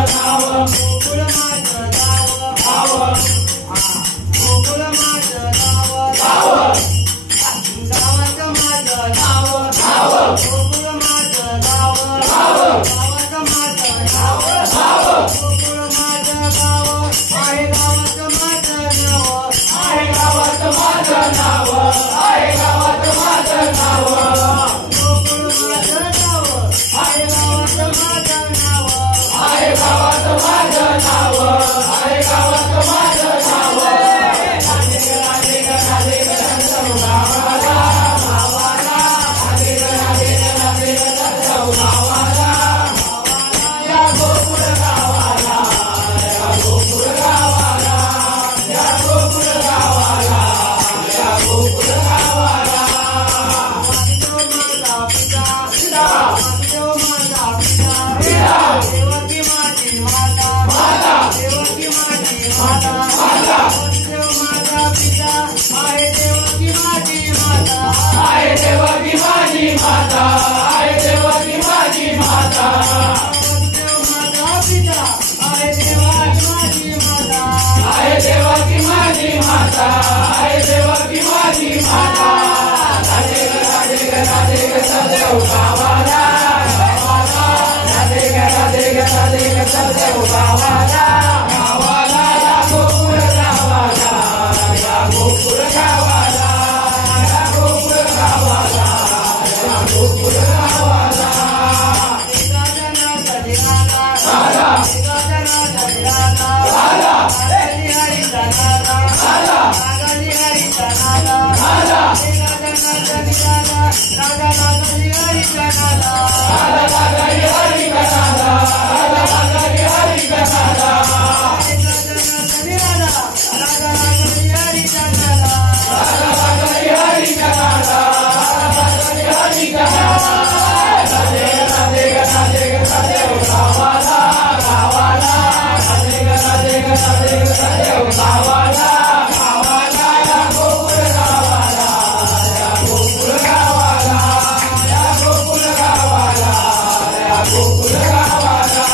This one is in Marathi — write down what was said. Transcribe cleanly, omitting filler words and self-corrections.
गोकुळ माझं गाव गोकुळ माझं गाव गावात माझं नाव गोकुळ माझं गाव गावात माझं नाव गोकुळ माझं गाव आहे गावात माझं नाव आहे गावात माझं नाव आहे गावात माझं नाव गोकुळ माझं गाव आहे गावात माझं नाव आहे गावात माझं नाव आहे गावात माझं नाव देवकी माझी माता देवकी माझी माता देव माझा पिता आहे देवकी माझी माता आहे देवकी माझी माता आहे देवकी माझी माता देव माझा पिता आहे देवकी माझी माता आहे देवकी माझी माता आहे देवकी माझी माता राधे राधे राधे सदैव गावाला राधे राधे राधे सदैव गावाला गावाला गोकुळ गावाला गोकुळ गावाला गोकुळ गावाला गोकुळ गावाला एका जनाचा दिलाला एका जनाचा दिलाला नागाली हरीचा नादा नागाली हरीचा नादा एका जनाचा दिलाला राजा नागाली हरीचा नादा नागाली हरीचा नादा नागाली हरीचा नादा एका जनाचा दिलाला राजा नागाली हरीचा नादा नागाली हरीचा नादा नागाली हरीचा नादा राधे राधे राधे सदैव गावाला गावाला राधे राधे राधे सदैव गावाला गावाला गोकुळ गावाला गोकुळ गावाला गोकुळ गावाला गोकुळ गावाला